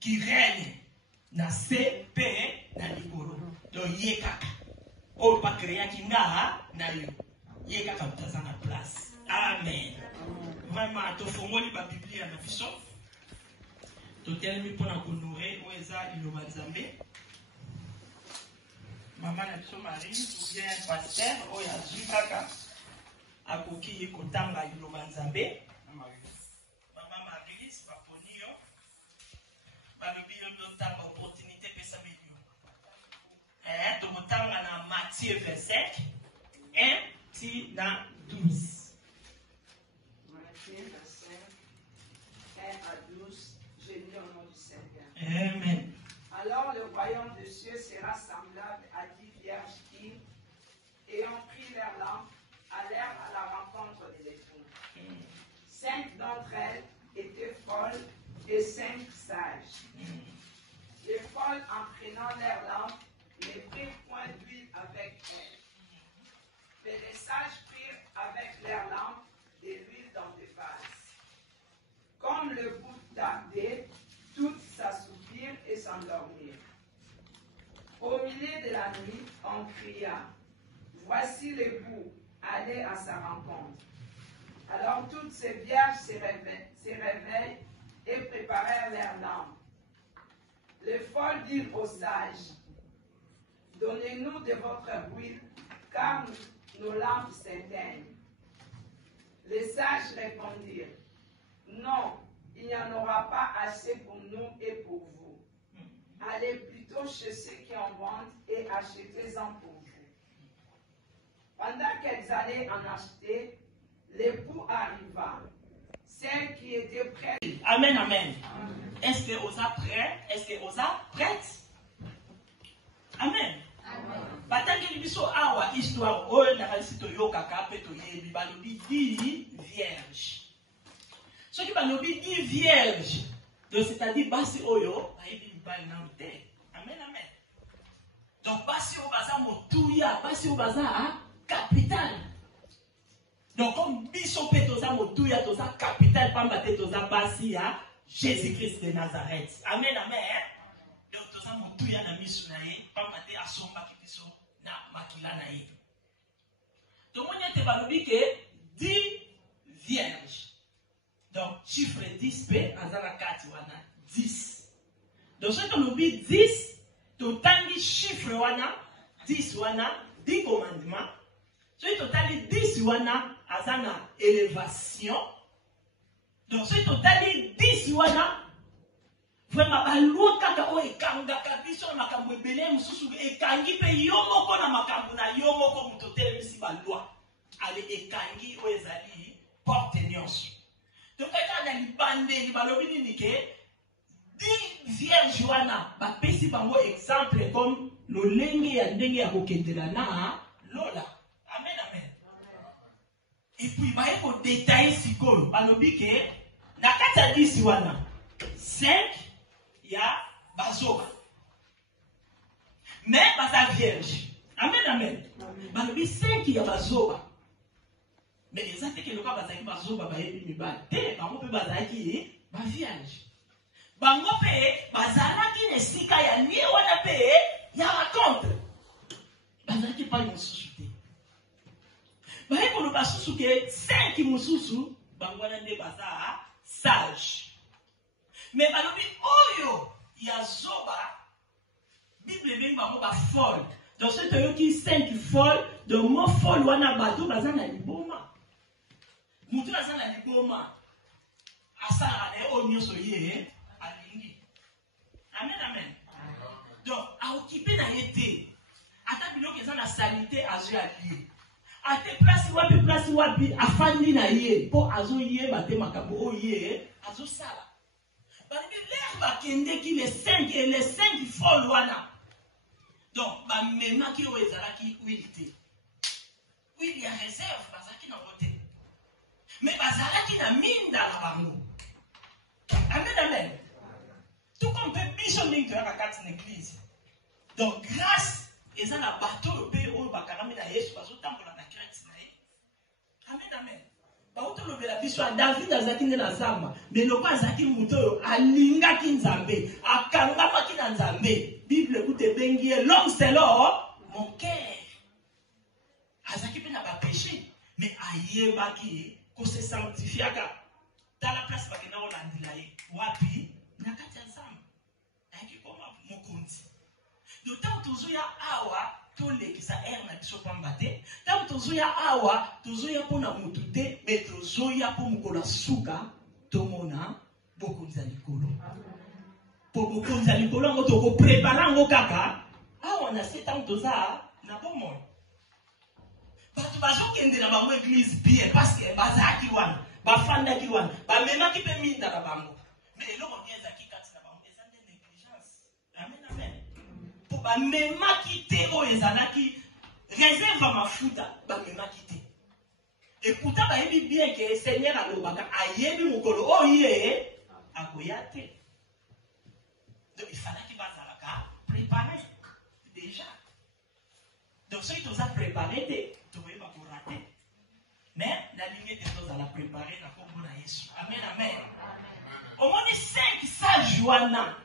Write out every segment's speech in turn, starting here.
qui règne na CP na Ligoro. Donc Yekaka. Oh, pas créer qui n'a na yo. Yekaka dans la place. Amen. Vraiment, tu fais moi la Bible à la fiche. Tu t'es mis pour la honorer où est-ce qu'il va Zambé. Maman a dit Marie, ou bien un pasteur, ou ya Zukaka. A koki yekotanga iloba Nzambe. Maman Marie, c'est pas pour nous. Balobi yo dotanga opportunité pesa benyo. Donc tanga na Matthieu 25 1 ti na 12. Matthieu 25 1 à 12. Je lis au nom du Seigneur. Amen. Alors le royaume de cieux sera semblable à 10 vierges qui, ayant pris leur lampe, allèrent à la rencontre de l'époux. 5 d'entre elles étaient folles et 5 sages. Les folles, en prenant leur lampe, ne prirent point d'huile avec elles. Mais les sages prirent avec leur lampe de l'huile dans des vases. Comme le bout tardait, toutes s'assoupirent et s'endormirent. Au milieu de la nuit, on cria, « Voici l'époux, allez à sa rencontre. » Alors toutes ces vierges se réveillent et préparèrent leurs lampes. Les folles dirent aux sages, « Donnez-nous de votre huile, car nos lampes s'éteignent. » Les sages répondirent, « Non, il n'y en aura pas assez pour nous et pour vous. Allez plutôt chez ceux qui en vendent et achetez-en pour vous. » Pendant qu'elles allaient en acheter, l'époux arriva. Celle qui était prête. Amen, amen. Est-ce que vous êtes prêts? Est-ce que vous êtes prêtes? Amen. Batangi biso awa histoire oyo na kalisi to kaka pe to yebi balobi 10 vierges. Ce qui balobi 10 vierges. Donc c'est-à-dire basi oyo ayebi bali na mte. Amen, amen. Donc basi o baza motuya, basi o baza capital. Donc comme biso pe toza motuya toza capital pamba te toza basi ya Jésus-Christ de Nazareth. Amen, amen. Donc toza motuya na misu na ye pamba te asomba ki biso na makila na ye. Donc on y te balobi que 10 vierges. Donc chiffre 10 pe azala 4 wana 10. Donc ce qu'on oublie 10 totangi chiffre wana 10 wana 10 commandements. Ce total 10 wana azana élévation. Donc ce total 10 wana vraiment balwa kaka o ekanga kabiso na makambo ebele mususu ekangi pe yomoko na makambo na yomoko mutotele misi balwa ale ekangi o ezali porte nyonso. Donc kaka na libande ni balobi nini ke 10 vierges wana bapesi bango exemple comme lolenge ya ndenge ya kokendela na lola. Amen, amen. Et puis ba eko détailler sikoyo balobi ke na kati ya 10 wana 5 ya bazoba. Mais baza vierge. Amen, amen. Balobi 5 ya bazoba. Mais exactement que le cas bazaki bazoba ba yebi mibali. Te bango pe bazaki ba vierge. Bango pe bazalaki nesika ya nie wana pe ya raconte. Bazaki pa mosusu te. Ba eko ba susu ke 5 mosusu bango wana nde baza sage. Mais balobi oyo ya zoba Bible bengi bango ba folle. Donc c'est eux qui 5 folle, de mo folle wana bato baza na liboma. Mutu baza na liboma. Asala le o nyoso ye alingi. Amen, amen. Donc a occupé na yete. Ata biloko eza na salité azo ya lié. Ate place wapi afandi na ye po azo ye bate makambo o ye azo sala. Balobi l'air bakende ki les 5 et les 5 folle wana. Donc ba mema ki o ezalaki huile. Oui, il y a réserve bazaki na côté. Mais bazalaki na minda la bango. Amen, amen. Tout comme peut biso mingi ya kati na église. Donc grâce eza na bateau pe o bakarami na Yesu bazo tambola na Christ na ye. Amen, amen. David azaki na zamba, mais le pas azaki muto alinga kinzambe, akangama kinzambe. Bible écoute bengi l'homme c'est là mon cœur. Azaki pe na ba péché, mais ayeba ki ko se sanctifiaka. Dans la place bakena olandila ye. Wapi na kati ya zamba. Ayaki koma mokonzi. D'autant tozuya awa tolekisa na biso pamba te tant tozoya awa tozoya pona mutu te mais tozoya po mukola suka tomona bokonzi ya likolo po bokonzi ya likolo ngo toko prepara ngo kaka awa na se tant toza na bomoi bato bazokende na bango église bien parce que bazaki wana bafandaki wana bamemaki pe minda na bango mais eloko ezaki kati na bango eza nde négligence. Amen, amen. Pour bamemaki te oyo ezalaki réserve mafuta bamemaki te. Et pourtant bayebi bien que Seigneur alobaka ayebi mokolo oye akoya te. Donc il fallait qu'il bazalaka préparer déjà. Donc ceux qui ont préparé te toyeba pour rater. Mais la ligne de tous à la préparer na kombo na Yesu. Amen, amen. Au moins 5 sages wana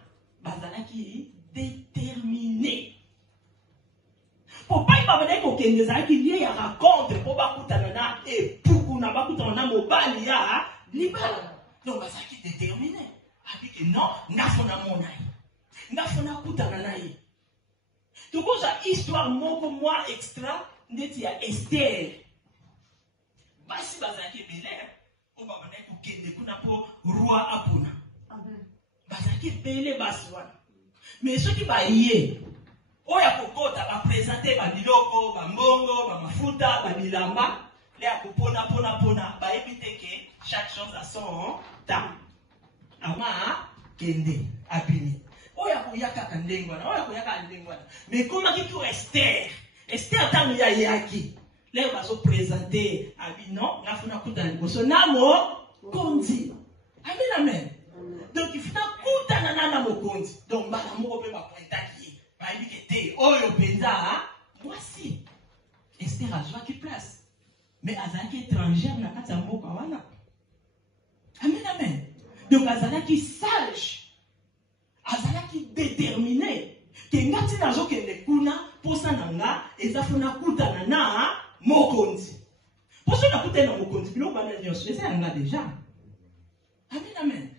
bazalaki déterminé. Pour pas y parvenir qu'au Kenya, qu'il y ait un raconte pour pas coutanana et pour n'a pas coutanana mobile ya libala. Donc ça qui déterminé. A dit que non, n'a fona monai, n'a fona coutanana y. Donc ça histoire mon moi extra n'était ya Esther. Basi bazaki belé, on va venir qu'au Kenya kuna pour roi apona. Bazaki belé baswana. Mais ceux qui baillent, oya kokota ba présenter ba biloko, ba mbongo, ba mafuta, ba bilamba, les akopona ba éviter que chaque chose a son temps. Ama kende abini. Oya koyaka kandengwana, oya koyaka ndengwana. Mais comment qui tout Esther? Esther tant ya yaki. Les bazo présenter abino, na funa kuta liboso namo kondi. Amen, amen. Donc il faut kuta na mokonzi. Donc ba moko pe ba pointaki. Ba ibikete oyo penda voici. Esther a joué qui place. Mais azaki étrangère na kati ya mboka wana. Amen, amen. Donc azalaki sage. Azalaki déterminé. Que ngati nazo kende kuna posa nanga ezafuna kuta na mokonzi. Posa na kuta na mokonzi bilo bana nyonso eza nga déjà. Amen, amen.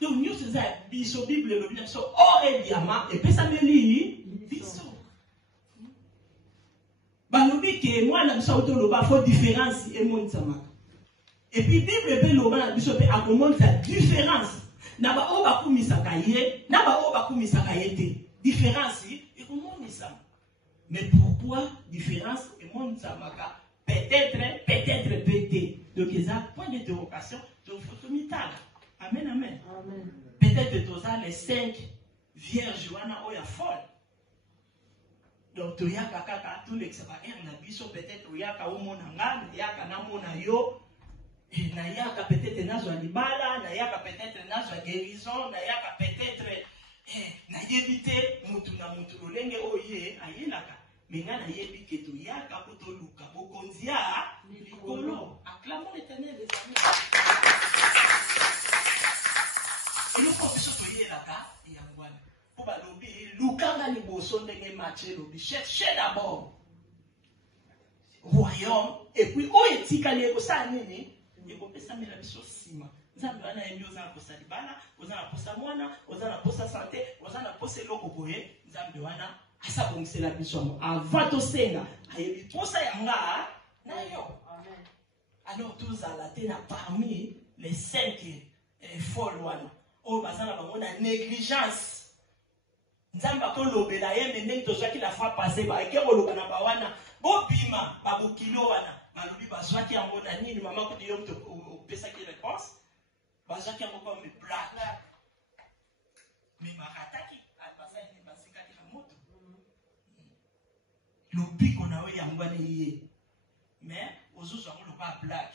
Donc nous c'est ça biso Bible le biso or et diamant et pesa meli biso. Balobi ke moi na biso auto loba faut différence et monde sama. Et puis Bible pe loba na biso pe akomona la différence. Na ba o ba kumisa kaye, na ba o ba kumisa kaye te. Différence et comment ça. Mais pourquoi différence et monde sama ka peut-être pété. Donc il y a point d'interrogation donc faut mitala. Amen, amen. Amen. Peut-être que tu as les 5 vierges wana oya folle. Donc tu yaka kaka tous les experts na biso peut-être yaka omona ngana yaka na mona yo et na yaka peut-être nazo libala na yaka peut-être nazo guérison na yaka peut-être na yebite mutu na mutu lolenge oye ayelaka mais ngana yebi ke tu yaka ko to luka bokonzia likolo. Acclamons l'Éternel les amis. Et nous confessons que y est là-bas et en voilà. Pour balobi, Lukanga ni boso ndenge matché lobi. Cherchez d'abord royaume et puis o etika leko sa nini et ko pesa mela biso sima. Nzambe wana yembi ozana posa libala, ozana posa mwana, ozana posa santé, ozana posa loko boye, nzambe wana asabongisela biso avant to senga ayebi posa yanga na yo. Amen. Alors tous à la tena parmi les 5 folles wana. Oh, bazana bamona négligence. Nzamba ko lobela ye meneng tozaki la fois passée ba ke koloba na bawana bobima ba bokilo wana balobi bazwaki yango na nini mama ko diyo mto pesa ki réponse bazwaki yango comme blague mais marataki albasa ni basika ki na moto lobiko na we yango ni ye mais ozuzu yango loba blague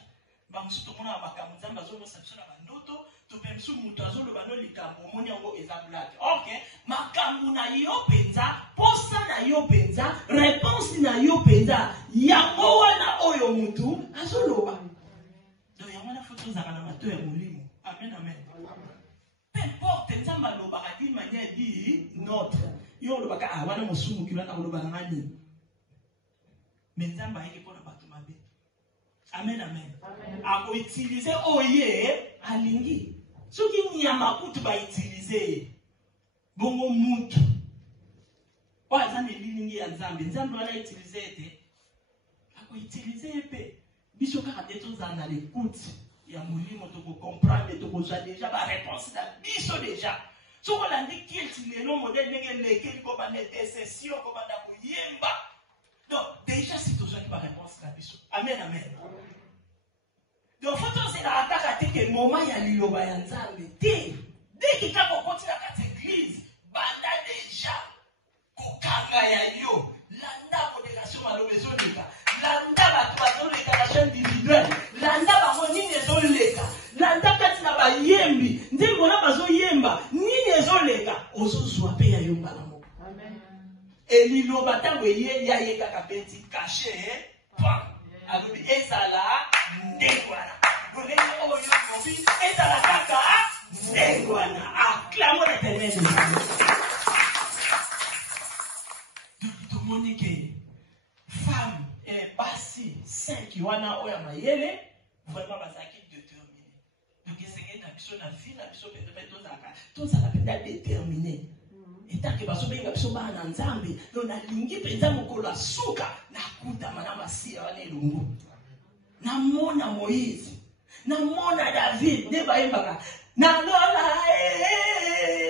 ba musuto kona bakamu nzamba zo sabisona bandoto to pensu mutu azoloba no likambo omoni yango eza blague. OK, makambo na yo penza, posa na yo penza, réponse na yo penza, yango wana oyo mutu azoloba. tous à la matin et moulimo. Amen, amen. Peu importe, nous sommes dans d'une manière dit notre. Yo le baka awana mosumu qui va dans le banani. Mais nous sommes pour la batumabe. Amen, amen. A utiliser oye alingi. Ce qui n'y a pas de ba utiliser. Bongo mutu. Wa zane lilingi ya Nzambe. Nzambe wala utiliser te. A utiliser pe. Biso ka teto zana l'écoute. Ya mulimo to ko comprendre to ko déjà ba réponse da biso déjà. So ko landi ki etilelo modèle nenge leke ko ba intercession ko ba da ko yemba. Donc déjà c'est toujours qui ba réponse da biso. Amen, amen. Donc faut aussi la attaque que moment ya liloba ya Nzambe te. Dès qu'il ka ko continue à l'église, banda déjà ko kanga ya yo. Landa modération malobezo leka. Landa ba to leka la chaîne individuelle. Landa ba nini ezoleka. Landa kati na ba yembi. Ndimbo na bazo yemba. Nini ezoleka. Ozozwa pe ya yomba na moko. Amen. Eliloba tango ye ya ye kaka beti caché. Alobi ezala ndengwana. Boneni oyo mobi ezala kaka ndengwana. Acclamons l'Éternel. Donc Monique femme et basi 5 wana oya mayele vraiment bazaki déterminé. Donc essayer na biso na vie na biso peut-être tozala peut-être déterminé. Et tant que baso benga biso ba na Nzambe donc na lingi penza mokolo suka na kuta mana masia wana elungu. Na mona Moïse, na mona David ne ba yembaka na lola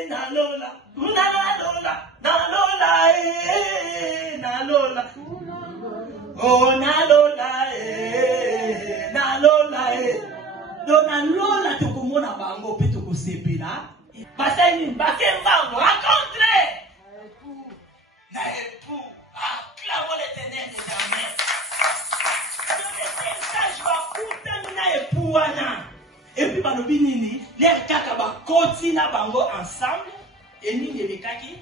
na lola na lola na lola na lola oh na lola na lola donc na lola tokomona bango pe tokosepela basani bakembango rencontrer na époux acclamons l'Éternel des armées. Et puis balobi nini les kaka ba kotina bango ensemble et nini les kaki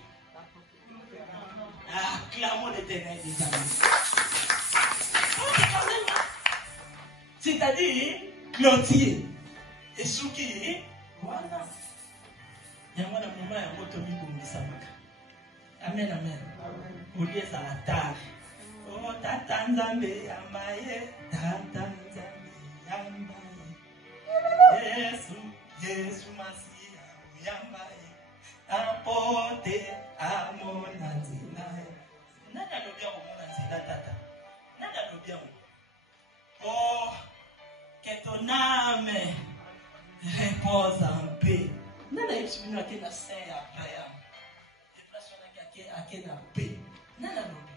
acclamons l'Éternel des armées. C'est-à-dire clôtier et souki voilà yango na moment ya moto mibongisa maka. Amen, amen. Olie za atar oh tata Nzambe yambaye tata Nzambe yambaye Yesu Masia yambaye apote amona nzila. Nana lobia omona nzila tata. Nana lobia. Oh que ton âme repose en paix. Nana yimina ke na saint Abraham. Et place on a ke na paix. Nana lobia.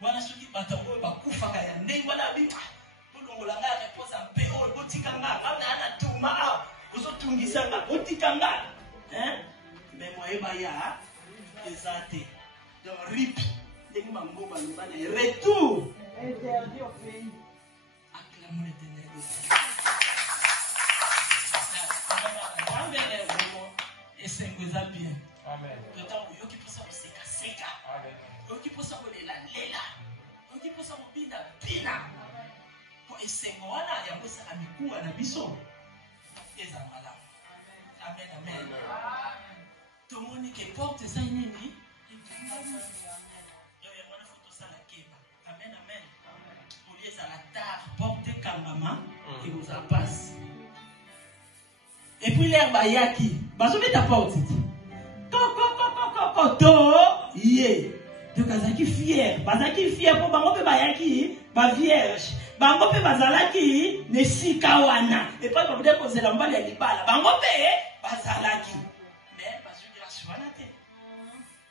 Wana soki batango bakufaka ya ndenge wana bi olanga repose en paix o botikanga ana tuma ozo tungisanga botikanga mais moi ba ya ezate donc rip ndenge mambo baloba na retour interdit au pays acclamons l'Éternel. Esengoza bien. Amen. Tota uyoki posa oseka seka. Amen. Uyoki posa olela lela. Uyoki posa obina bina. Esengo wana ya kosa amikuwa na biso eza malamu. Amen, amen. Tout le monde qui porte ça nini? Amen, amen. Pour les à la tard porte kangama qui vous en passe. Et puis l'herbe ayaki, baso met ta porte. Kokokokokokoto ye. Donc bazaki fier pour bango pe bayaki ba vierge. Bango pe bazalaki ne sikawana. Et pas comme dire que c'est l'emballé à l'ibala. Bango pe bazalaki. Mais baso grâce wana te.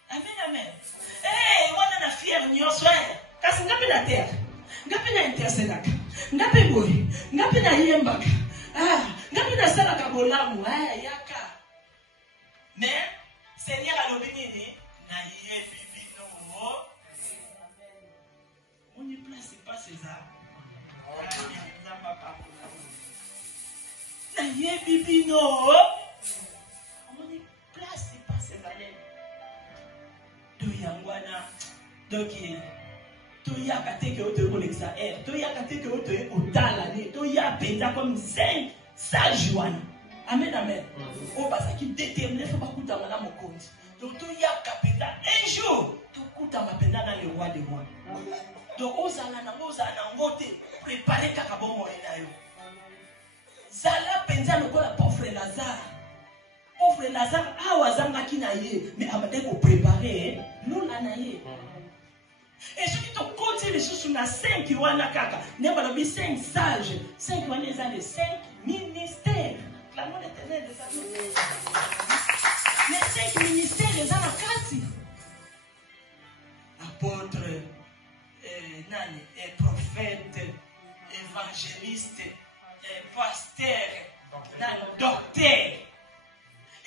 Amen, amen. Eh, wana na fier nyonso eh. Kasi ngapi na terre. Ngapi na intercedaka. Ngapi boy. Ngapi na yembaka. Ngapi na salaka bolamu yaka. Mais Seigneur alobi nini na yebi bino. On ne place pas César. Na yebi bino. On ne place pas César. Do yangwana doki toyaka teke oto kolekisa air toyaka teke oto otala ne toya penza comme 5 sage wana. Amen, amen. Oh, parce qu'il détermine, il ne faut pas couper dans mon compte. Donc, il y a un jour, tu coupes dans le roi des rois. Donc, aux alangote, préparez kakabo morenayo. Zala penza le la pauvre Lazare. Pauvre Lazare, awazanga kinaye, mais amade ko préparer, nous l'anaye. Et ce qui te continue les choses sur la 5 wana kaka, n'est pas le 5 sages, 5 wana les 5 ministères. Clamons l'Éternel des armées. Les 5 ministères les anakasi. Apôtre, prophète, évangéliste, pasteur, docteur.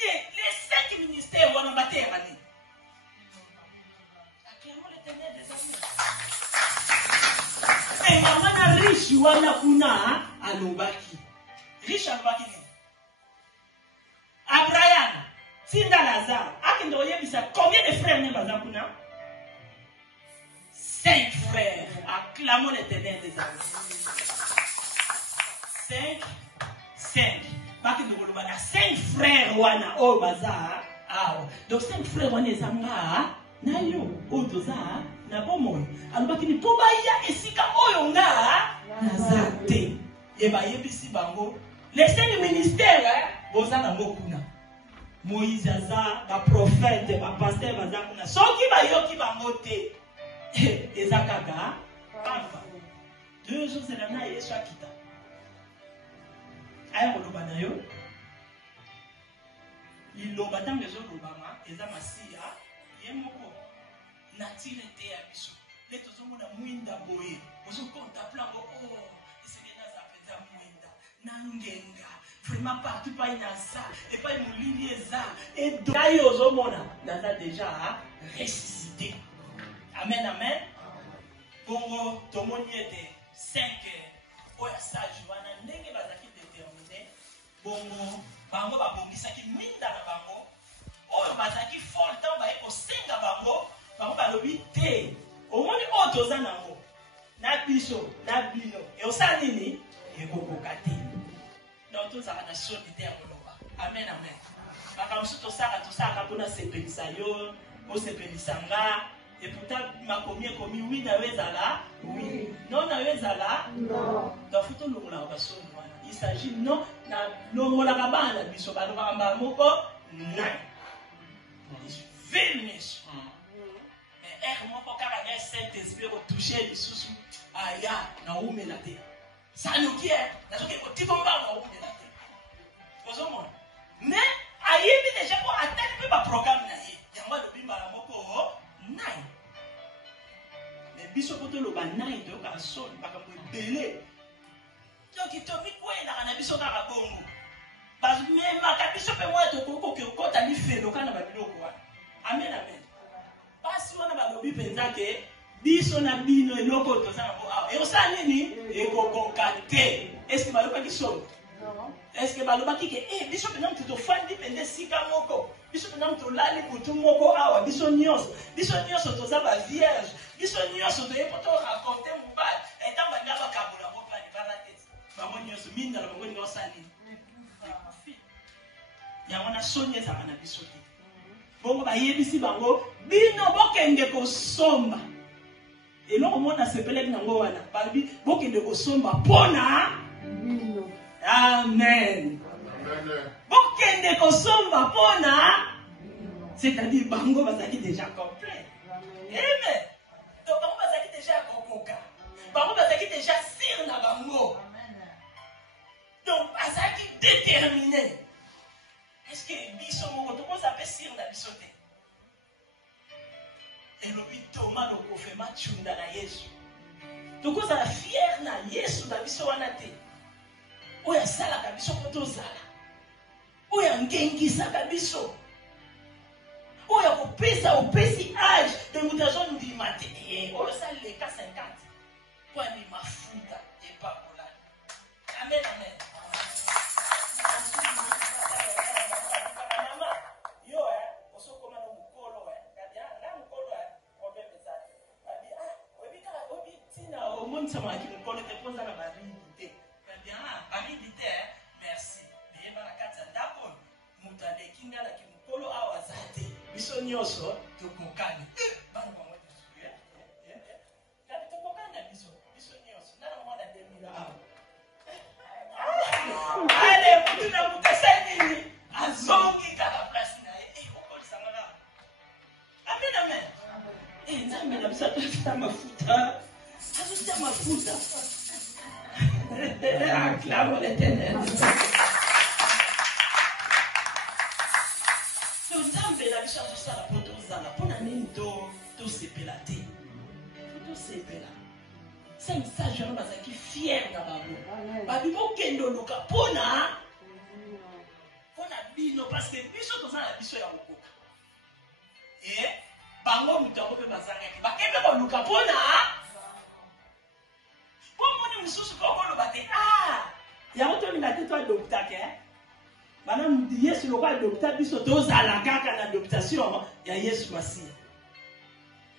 Et les 5 ministères on a battu année. Acclamons l'Éternel des armées. Et il y a riche wana kuna alobaki. Riche alobaki. Abraham, Tinda Lazare, combien de frères n'est pas là? 5 frères. Acclamons l'Éternel des armées. 5. 5 frères wana au bazar. Donc 5 frères wana ezanga na yo otoza na bomoy. Alobaki ni poba ya esika oyo nga nazate. Eba yebisi bango. Les 5 ministères boza na ngokuna. Moïse aza, ba prophète, ba pasteur baza kuna. Soki ba yoki bango te. Ezakaga papa. 2 jours c'est la na Yesu akita. Aya koloba na yo. Liloba tango ezolobama eza masiya ye moko natire te ya biso. Le tozomona mwinda boye. Ozo contempler ngo esengena za penza mwinda. Nangenga. Vraiment partout pas inasa et pas moulini eza et d'ailleurs ozomona naza déjà ressuscité. Amen, amen. Bongo tomoni ete 5 oya sage wana ndenge bazaki déterminé. Bongo bango babongisaki minda na bango oyo bazaki fort tant ba ekosenga bango balobi te omoni oyo toza nango na biso na bino e osala nini ekokoka te. Donc tout ça va solide à Koloba. Amen, amen. Makambo tosaka mpona sepelisa yo osepelisanga et pourtant makomi ekomi oui na yo ezala oui non na yo ezala non. Donc faut tolongola basoni wana. Il s'agit non na longolaka bana na biso balobaka mbala moko nai. Venus. Mais er moko kaka na Saint-Esprit retoucher lisusu aya na umela te. Ça nous qui est, mais ayebi déjà pour atteindre le programme naie. Yango le bimba la moko nai. Mais biso poto lo ba nai to ka son ba ka belé. Donc to mi ko ena kana biso ka bongo. Ba même ka biso pe moi to ko ko ta li felo kana ba biloko wa. Amen, amen. Basi wana ba lobi penza ke biso na bino eloko to sana bo e osala nini ekokoka te. Est-ce que baloba ki so? Non. Est-ce que baloba ki ke biso pena mtu fandi pende sika moko biso pena mtu lali mutu moko awa biso nyonso toza ba vierge biso nyonso to yepoto raconter mobile etamba ngaba kabula bo pani barate bango nyonso minda na bango ngo osali ya wana sonye za kana biso te bongo ba yebisi bango bino bokende kosomba. Et là, on a sepelé nango wana. Balbi, bokende kosomba pona. Amen. Bokende kosomba pona. C'est-à-dire, bango bazaki déjà complet. Amen. Donc, bango bazaki déjà kokoka. Bango bazaki déjà sir na bango. Donc, bazaki déterminé. Est-ce que biso moko to kosa pe sir na biso te? Et le Thomas le confirma tchunda na Yesu. Donc ça la fière na Yesu na biso wana te. Oya sala ka biso poto zala. Oya ngengisa ka biso. Oya kopesa opesi âge de mutation ndimate. Oya sala le ka 50. Kwa ni mafuta et pas pour amen, amen. Merci. kinga na kimukolo awa zate biso nyoso tokokani bana bango tusuya kati tokokana biso nyoso na mwana demila awa ale mutuna mutasani azongi kala place na okolisa ngala amen amen nzambe na biso tuta mafuta asuta mafuta acclame l'Éternel. Nzambe na biso azosala mpo tozala mpona nini tosepela te to sepela c'est message wana bazalaki fier na bango babi bokende oluka mpona bino parce que biso tozala na biso ya kokoka bango moto yango mpe bazalaki bakende koluka mpona po moni mosusu mpo koloba te yango tolinga te toadoptake bana yesu loko adopta biso tozala kaka na adoptation ya yesu masiya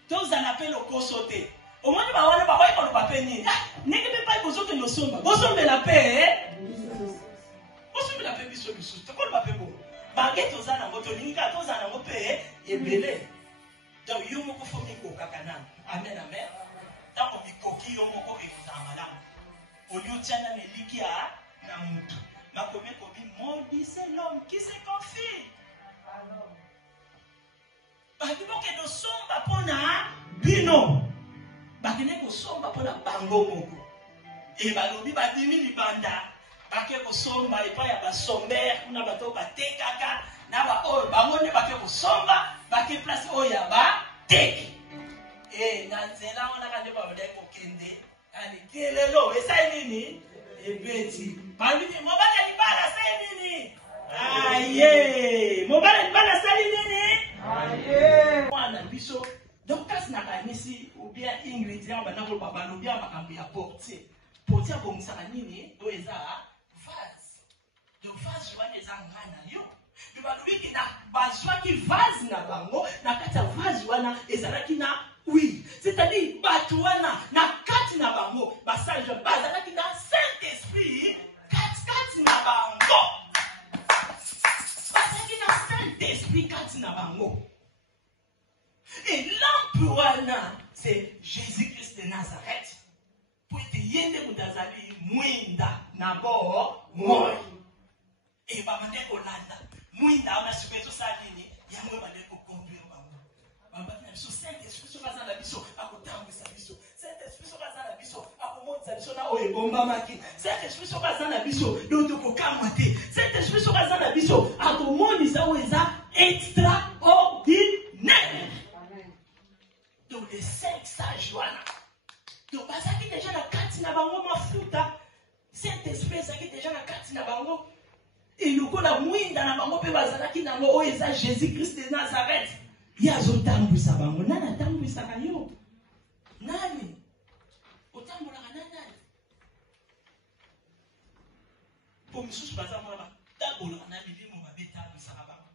tozala mpe lokoso te omoni bawana bakoki koloba mpe nini ndenge mpe pai bozokende osomba bosombela mpe biso lisusu tokoloba mpe bongo bange toza nango tolingi kaka toza nango mpe ebele donc yo moko fo mikokaka nano amen amen ntango mikoki yo moko ekozala malamu oliotiana na eliki na mutu makomi ekomi maudit c'est l'homme qui se confie babi bokende osomba mpona bino bakende kosomba mpona bango moko balobi badimi libanda bake kosomba epai ya basombere kuna bato oyo batekaka na baoyo bango nde bake kosomba bake place oyo ya bateki na nzela wana kande babadaki kokende alikelelo esali nini ebeti balobi mobali ya libala asali nini mobali ya libala asali nini mwana biso donc kasi nakanisi obia ingrédient banda koloba balobi ya makambo ya portier abongisaka nini oyo eza vase donc vase wana eza ngai na yo me balobiki bazwaki vase na bango na kati ya vase wana ezalaki na oui c'est-à-dire bato wana na kati na bango basange bazalaki na Saint-Esprit kati na bango bazalaki na Saint-Esprit kati na bango et l'homme wana c'est Jésus-Christ de Nazareth po ete ye nde moto azali mwinda na bo moi babande kolanda mwinda wana siko ezosala nini yango ebande koconduire bango babaki na biso Saint-Esprit soki aza na biso akotambwisa biso Saint-Esprit soki aza na biso akomonisa biso na oyo ebombamaki Saint-Esprit soki aza na biso do tokokamwa te Saint-Esprit soki aza na biso akomonisa oyo eza extraordinaire donc les 5 sages wana donc bazaki déjà na kati na bango mafuta Saint-Esprit ezaki déjà na kati na bango elokola mwinda na bango mpe bazalaki nango oyo eza Jésus-Christ de Nazareth ye azotambwisa bango nani atambwisaka yo nani otambolaka na nani po misusu baza mona batambolaka na milimo babetambwisaka bango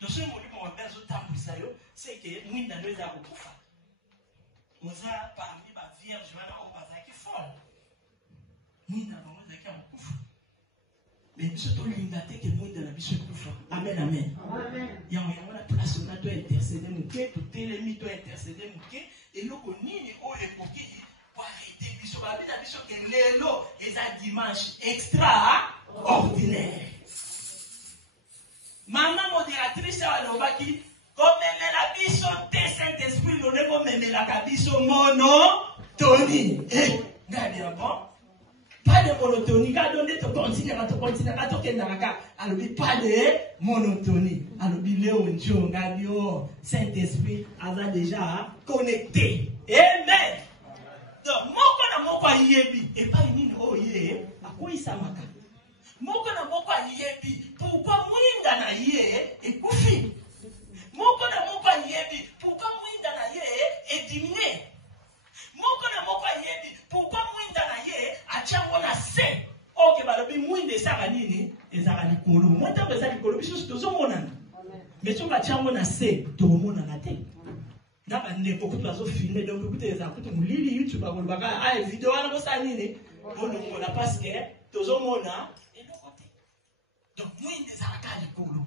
donc soki molimo mabe azotambwisa yo seke mwinda ndo eza kokufa oza parmi bavierge wana oyo bazalaki fole mwinda na bango ezalaki ya kokufa mais biso tolinga te ke mwinda na biso ekufa amen amen yango na place ona to intercede moke totelemi to intercede moke eloko nini oyo ekoki koarete biso babi na biso ke lelo eza dimanche extraordinaire mama modératrice awa alobaki komemela biso te Saint-Esprit lone komemelaka biso monotoni ngai bien bon pas de monotonie quand on dit to continue quand on kendaka alobi pas de monotonie alobi leo njonga bio Saint-Esprit aza déjà connecté amen donc moko na moko ayebi et pas nini oye akoyisamaka moko na moko ayebi pourquoi mwinda na ye ekufi moko na moko ayebi pourquoi mwinda na ye ediminé moko na moko ayebi pourquoi mwinda na ye atiango na se oke balobi mwinda esaka nini ezaka likolo mwantango eza likolo biso tozomonana mais soki atiango na se tokomonana te na bandeko kutu bazofilme donc kutu ezala kutu molili youtube akolobaka video wana kosala nini olongola parce que tozomona eloko te Donc, nous, il des arcades pour nous.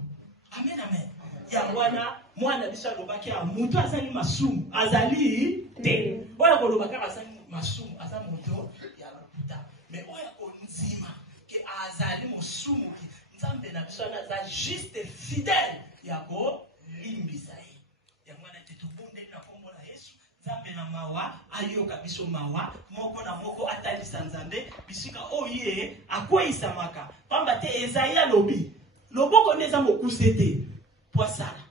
Amen, amen. Yangwana, moi, na bisa lobaki a muto azali masumu, azali te. Oya ko lobaki azali masumu, azali muto ya lokuta. Mais oya ko nzima ke azali masumu ki nzambe na biso na za juste fidèle ya ko limbisa ye. Yangwana te to bonde na kombo na Yesu, nzambe na mawa ayoka biso mawa, moko na moko atalisa nzambe, bisika oye akwisa maka. Pamba te Esaïa lobi, loboko neza mokuse te. Poisala.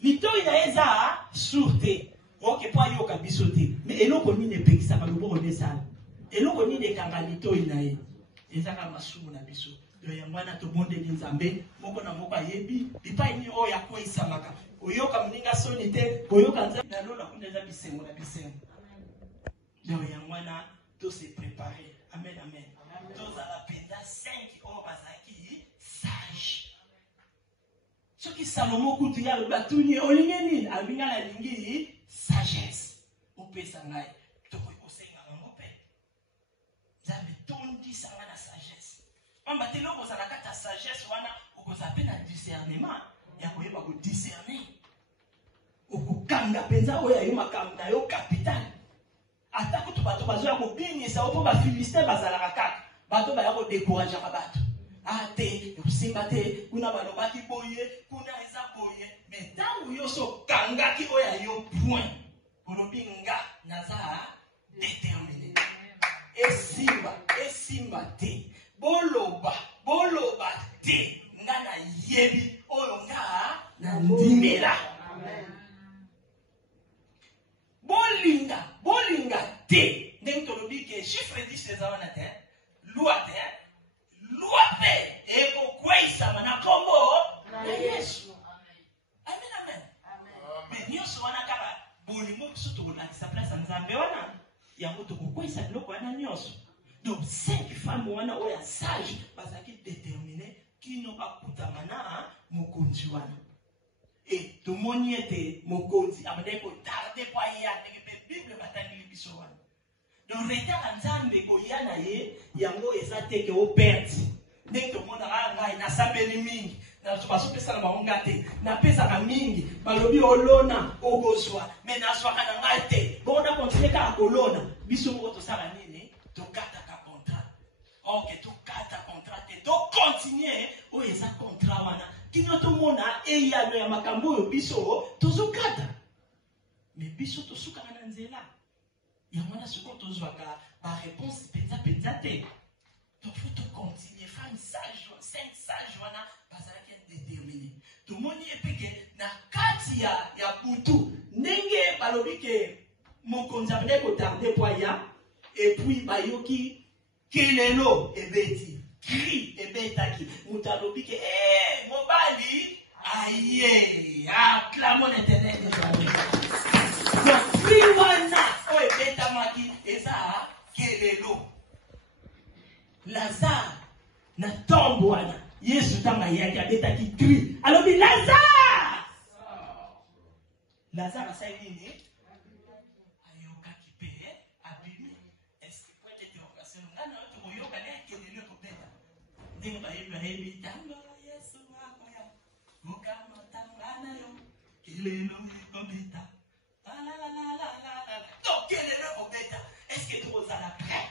Lito ina eza surte. Ok, po ayoka biso te. Mais eloko nini pekisa ka loboko nesala. Eloko nini kanga lito ina ye. Eza ka masumu na biso. Yo yangwana to monde ni nzambe, moko na moko ayebi, bipai ni o ya kwisa maka. Oyoka mninga soni te, oyoka nzambe na lona kuneza bisengo na bisengo. Yo yangwana to se préparer. Amen, amen. Toza la penda 5 o bazaki sage. Ce qui Salomon kutu ya le batuni olingeni abinga la lingi sagesse opesa ngai to ko kosenga ngope nzambe tondi sanga na sagesse pamba te loko za kata sagesse wana ukoza pe na discernement ya koyeba ko discerner okukanga penza oya yo makambo na yo capital atako to bato bazo ya ko binisa opo ba Philistin bazala kaka bato ba ya ko décourager ka bato ate usimba te kuna balobaki boye kuna eza boye mais tangu yo so kangaki oya yo point kolobinga naza déterminé esimba te boloba te nga na yebi oyo nga na ndimela bolinga te ndenge tolobi ke chiffre 10 eza wana te loi pe eko kweisama na kombo na Yesu. Amen, amen. Mais nyonso wana kaka bolingo biso tokolakisa place ya nzambe wana yango tokokweisa biloko wana nyonso. Donc 5 femmes wana oya sage bazalaki déterminé kino bakutama na mokonzi wana. Et tomoni ete mokonzi abandaki kotarde po aya ndenge mpe Bible batangeli biso wana. Donc retard nzambe koya na ye yango eza teke o perte. Ndenge tomonaka ngai nasambeli mingi bazopesa na bango nga te napesaka mingi balobi olona okozwa me nazwaka na ngai te bongo na kontinue kaka kolona biso moko tosala nini tokataka contrat. Ok, tokata contrat te tokontinue oyo eza contrat wana kino tomona eyano ya makambo oyo biso tozokata me biso tosukaka na nzela yango wana sikoyo tozwaka baréponse penza te. Donc, il faut continuer. Femme sage, 5 sages, wana, bazalaki déterminé. Tout le monde y est piqué. Na kati ya butu. Nenge balobi ke mon konzabne ko tarde poya. Et puis bayoki kelelo ebeti. Cri ebetaki. Mutalobi ke mobali aye. Acclamons l'Éternel de joie. Donc, cri wana o ebeta maki eza kelelo. Lazare na tombo wana Yesu tanga yaki abetaki cri alobi Lazare asali nini ayokaki pe abimi est-ce que point d'interrogation ngana oto koyoka ne kelele kobeta ndenge bayebi tanga Yesu akoya mukama tanga yo kelele kobeta la donc kelele kobeta est-ce que tu ozala prêt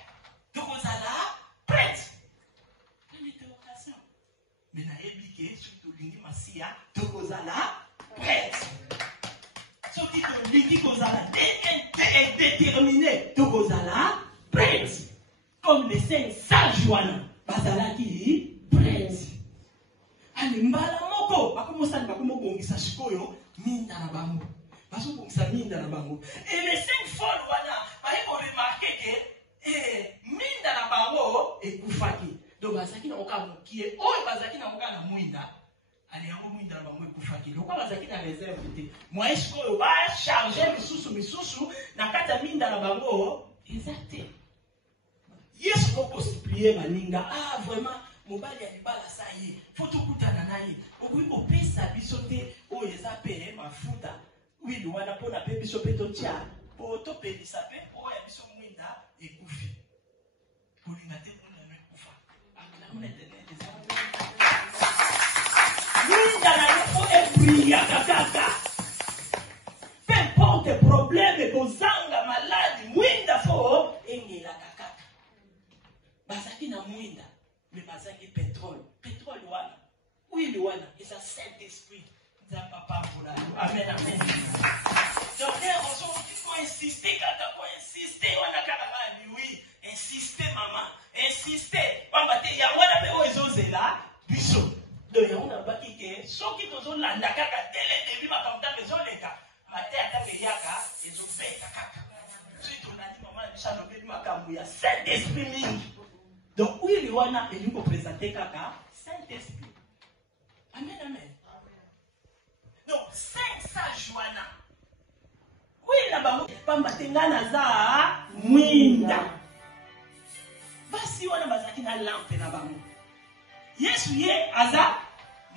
prête. Une interrogation. Mais na ebike surtout lingi masia tokozala prête. Ce qui te lingi kozala déterminé tokozala prête. Comme les 5 sages wana bazalaki prête. Ali mbala moko bakomosani bakomobongisa sikoyo minda na bango. Bazobongisa minda na bango. Et les 5 folles wana bayeko remarquer que minda na bango ekufaki. Donc bazaki na oka mokie oyo bazaki na oka na mwinda ali yango mwinda na bango ekufaki. Donc bazaki na réserve te. Moi est-ce que ba charger misusu na kata minda na bango exacte. Yesu ko supplier baninga vraiment mobali ya libala sa ye. Faut tout kutana na ye. Okoyi kopesa biso te oyo eza pe mafuta. Oui, le wana pona pe biso pe to tia. Po to pe disape oyo biso mwinda ekufi. Pour lui mettre on a kufa. Acclamons l'Éternel des armées. priya kaka. Peu importe problème, bozanga malade, mwinda fo, engela kaka. Bazaki na mwinda, mais bazaki pétrole. Pétrole wana. Oui, wana, c'est un Saint-Esprit. Amen, amen. Donc, il faut insister, on a carrément oui, insister, maman, insister. On va dire, on a fait aux là, biso. Donc, on a bâti que, ceux qui sont là, n'a qu'à télé, début, ma femme, dans les zones, les gars, ma tête, à les yaka, ils ont fait caca. Si on a dit, maman, ça nous fait ma camouya, Saint-Esprit, donc, oui, on a, et nous, pour présenter caca, Saint-Esprit. Amen, amen. Donc, 5 sages Joana. Oui, la bango, pambatenga naza, mwinda. Basi wana bazaki na lampe na bango. Yesu ye aza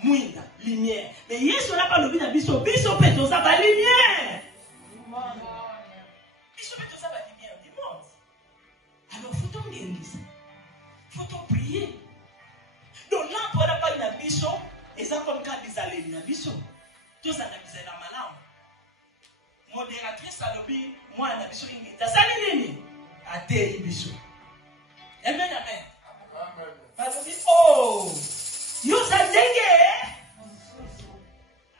mwinda, lumière. Mais Yesu n'a pas le but na biso, biso peto za ba lumière. Biso peto za ba lumière du monde. Alors, faut on ngengisa. Faut on prier. Donc, lampe wana pa na biso, et ça comme quand bizalé na biso. Tous en abusé la malam. Modératrice alobi, moi en abusé ingi. Ta sali nini? Ate ibiso. Amen, amen. Alobi, oh, yo sa denge.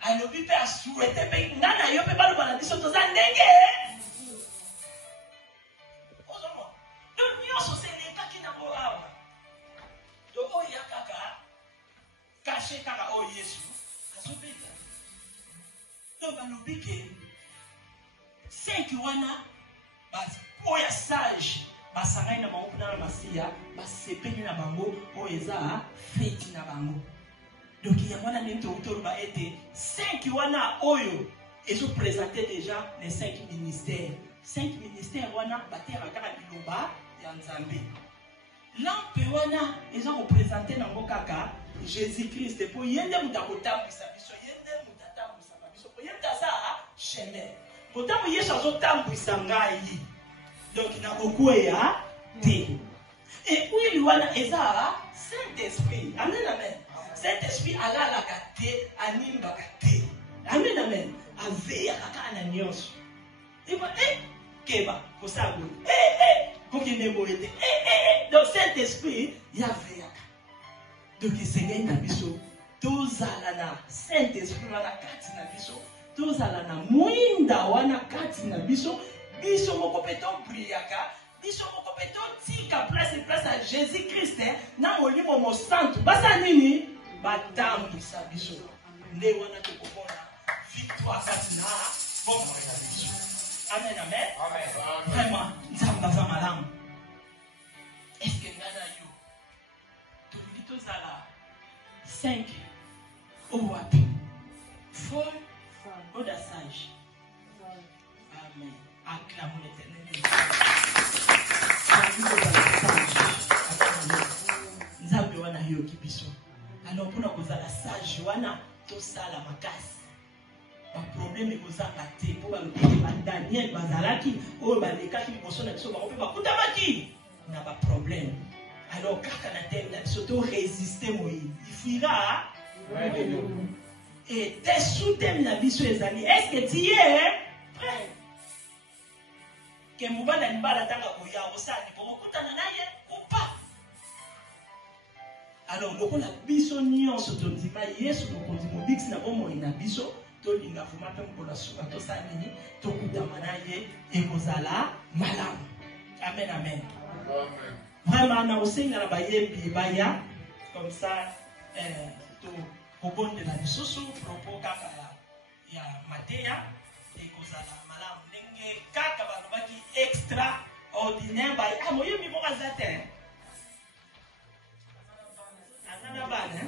Alobi pe asuete pe nana yo pe balu bala biso to sa denge. Ozomo. Donc nyo so se le kaki na mo awa. Do o yakaka. Caché kaka o Yesu. Azobeta. Donc, on oublie que 5 wana, oya sage, basarai na bango na masia, basepeli na bango, oyeza feti na bango. Donc, il y a wana nento autour ba été 5 wana oyo, ils ont présenté déjà les 5 ministères. 5 ministères wana, batera kaka biloba ya Nzambe. Lampe wana, ils ont représenté na kaka Jésus-Christ pour yende mutakota bisa biso yende mutata bisa biso pour yende ça chemin pourtant yesu azotambwisa ngai donc na kokwea te et oui wana eza Saint-Esprit amen amen Saint-Esprit alalaka te animbaka te amen amen aveya kaka na nyonso eba keba kosago kokende boyete donc Saint-Esprit yaveya. Donc, Seigneur na biso, tozala na Saint-Esprit wana kati na biso, tozala na mwinda wana kati na biso, biso moko peto priaka, biso moko peto tika place à Jésus-Christ, na molimo mo santo, basa nini? Batambwisa biso. Nde wana tokobona victoire kati na bombo ya biso. Amen, amen. Amen. Vraiment, nzamba za malamu. Est-ce que ngana yo? Tozala 5 au wapi fort ou sage. Amen. Acclamons l'Éternel. Nzambe wana yo kibiso. Alors pour nous la sage wana to sala makasi. Ba problème ekozanga te po ba lobi ba Daniel bazalaki o ba lekaki liboso na biso ba ko pe ba kutamaki na ba problème. Alors, quand on a terminé, surtout résister, il fuira. Et tes sous-thèmes la vie sur les amis. Est-ce que tu es prêt? Que mon bal n'a pas la tanga pour y avoir ça. Pour qu'on t'en aille ou pas. Alors, donc on a biso nion sur ton dimanche. Yes, on a dit mon bix n'a pas mon inabiso. To linga fuma pe mkola suka to sa nini. To kutamanaye et kozala malam. Amen, amen. Amen. Vraiment, on a aussi un bayebi baya comme ça, pour bon de la bisoso, propos kaka ya matéa, et kozala malam nenge kaka balobaki extraordinaire baya. Ah, moi mi mo azate. Azana bana.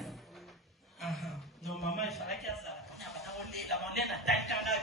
Aha. Donc maman il fallait qu'elle ça. On a pas on l'a na tankanga.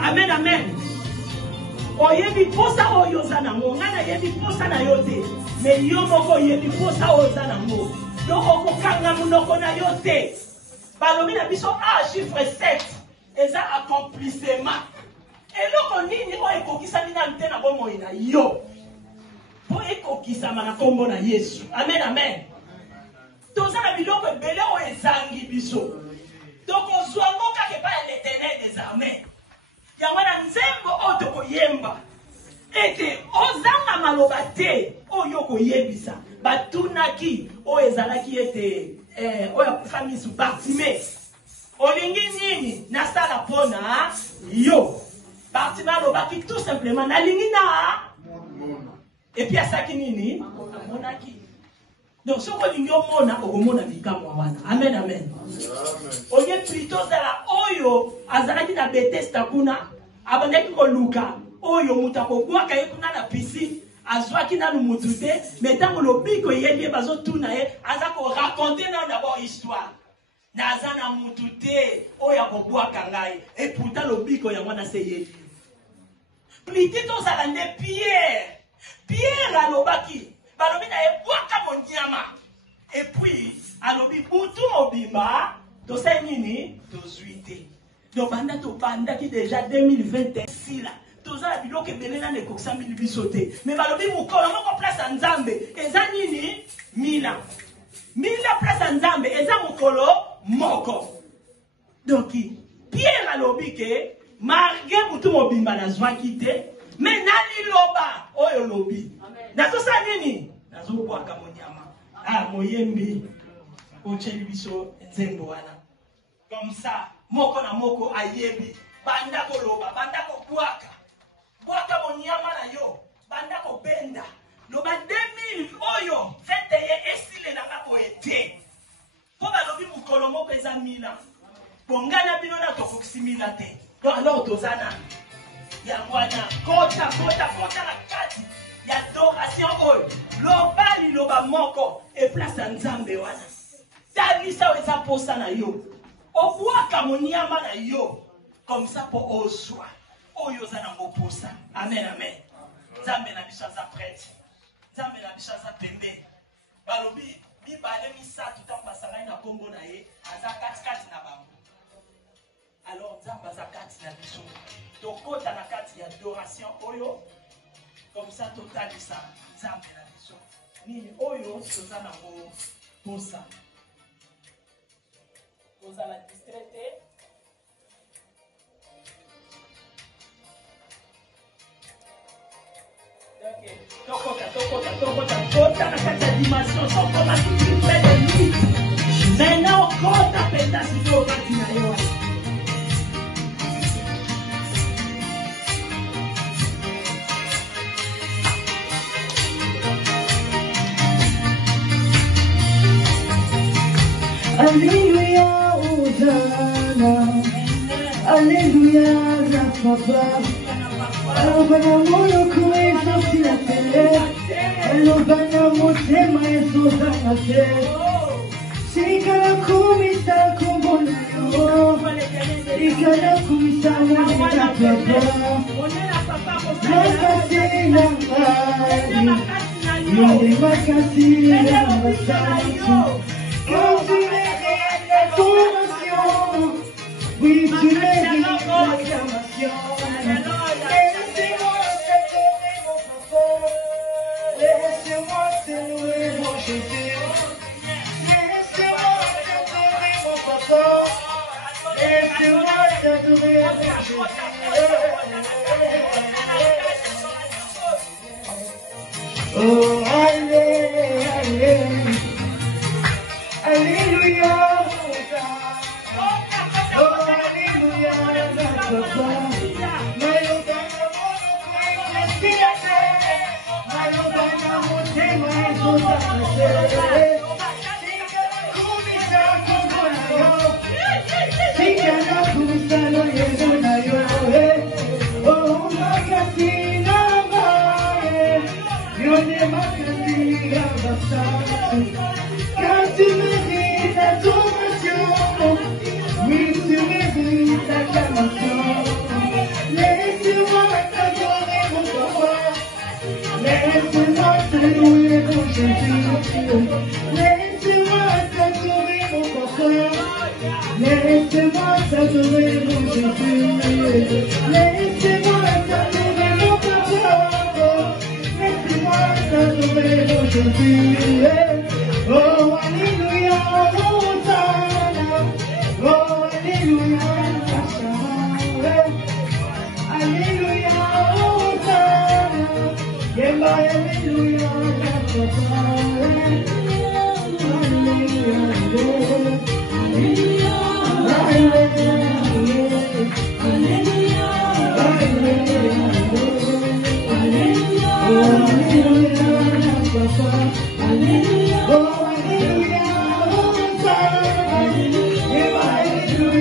Amen, amen. Oyebi posa oyo zanango, ngana yebi posa na yote. Me yomoko yebi posa oyo zanango. Do okokanga munoko na yote. Balobi na biso chiffre 7. Eza accomplissement. Eloko nini o ekokisa mina nte na bomo ina yo. Po ekokisa mana kombo na Yesu. Amen, amen. Toza na biloko ebele o ezangi biso. Toko zwango kake pa l'Éternel des armées. Yamana nzembo otoko yemba. Ete ozanga maloba te oyo koyebisa. Batunaki o ezalaki ete oya famisu Bartimée. Olingi nini nasala pona yo. Bartimée alobaki tout simplement nalingi na et puis asaki nini amonaki. Donc ce qu'on dit au monde, au monde amen, amen. On est plutôt dans la oyo, azalaki na Bethesda kuna, abandaki ko luka, oyo mutako kwa kaye kuna na piscine, azwaki na numutute, mais tant que le biko yeli bazo tuna e, azako raconter na d'abord histoire. Naza na mutute, oya ko kwa kangai, et pourtant le biko ya mwana se yeli. Plutôt zalande Pierre alobaki. Balobi na ebwaka monyama. Et puis, alobi butu mobimba, to sa nini, to zuite. Donc, banda ki déjà 2021 si la. Toza la biloko ebele na nekokisa mili bisote. Mais balobi mukolo moko place en Nzambe. Eza nini? Mila. Mila place en Nzambe. Eza mukolo moko. Donc, Pierre alobi ke, marge butu mobimba na zwaki te, mais nani loba, oyo lobi. Nazo sa nini? Nazo bwaka monyama. Moyembi. Ocheli biso nzembo wana. Comme ça, moko na moko ayebi. Banda ko loba, banda ko bwaka. Bwaka monyama na yo. Banda ko benda. Loba 2000 oyo. Fete ye esile na ngako ete. Po balobi mukolo moko eza mila. Bongana bino na tofokisi mila te. Donc alors tozana. Ya mwana. Kota la kati. Adoration oyo lobali loba moko e place nzambe wana talisa weza posa na yo obwaka monyama na yo comme ça pour oswa oyo za na moposa amen amen nzambe na biso za prêtre nzambe na biso za pembe balobi bibale misatu tampasanga na kombo na ye aza kati na bango alors nzambe za kati na biso tokota na kati ya adoration oyo. Comme ça, total ça, nzambe na biso. Nini oyo toza na ngo posa. Toza la distraite. dans la dimension, sans comment tu fais des nuits. Maintenant, quand tu appelles ta situation, tu n'as rien. Alléluia, Hosanna. Alléluia, la papa. Alobana kwe sorti la télé. Alobana motema ezoza na te. Sikala kumisa kumbona yo. Sikala kumisa mwana papa. Makasi na mbali. Yonde makasi na mbali. Quand tu mérites l'adoration, oui tu mérites l'acclamation. Laissez-moi t'adorer mon papa, laissez-moi t'adorer mon Jésus. Laissez-moi t'adorer mon papa, laissez-moi t'adorer mon Jésus. Oh, allez, allez. Alléluia, oh alléluia, papa. Mayobana mono kwekesiate, mayobana motema ezozakase. Sikana kumisa kumbona yo, sikana kumisa no yezo na yo. Oh makasi na mbae, yone makasi ya basatu. Quand tu mérites l'adoration, oui tu mérites l'acclamation. Laisse-moi t'adorer mon papa, laisse-moi te louer mon Jésus. Laisse-moi t'adorer mon papa, laisse-moi t'adorer mon Jésus. Laisse-moi t'adorer mon papa, laisse-moi t'adorer mon Jésus. Oh, alléluia, Hosanna. Oh, alléluia, Hosanna. Alléluia, Hosanna. Yemba, alléluia, Hosanna. Alléluia, alléluia. Alléluia, alléluia. Alléluia, papa. Alléluia. Oh, alléluia, Hosanna. Yemba, alléluia,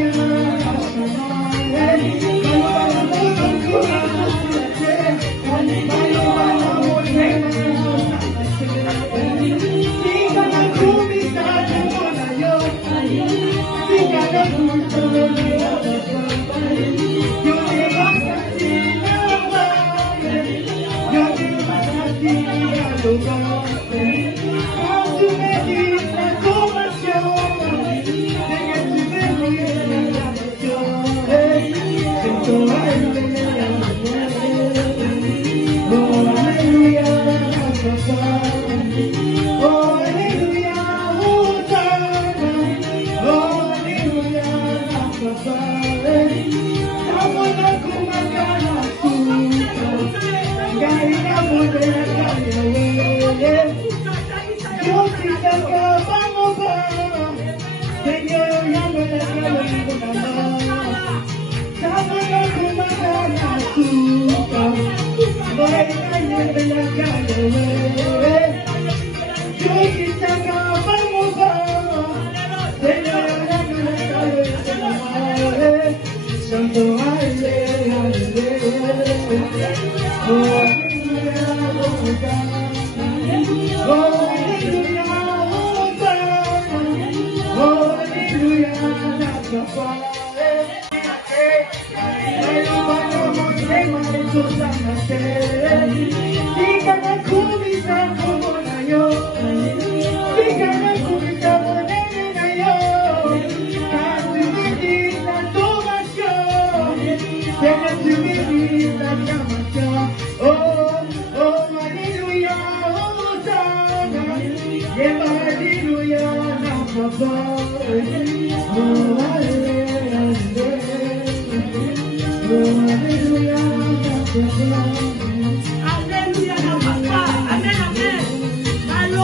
Alléluia, papa. Amen, amen.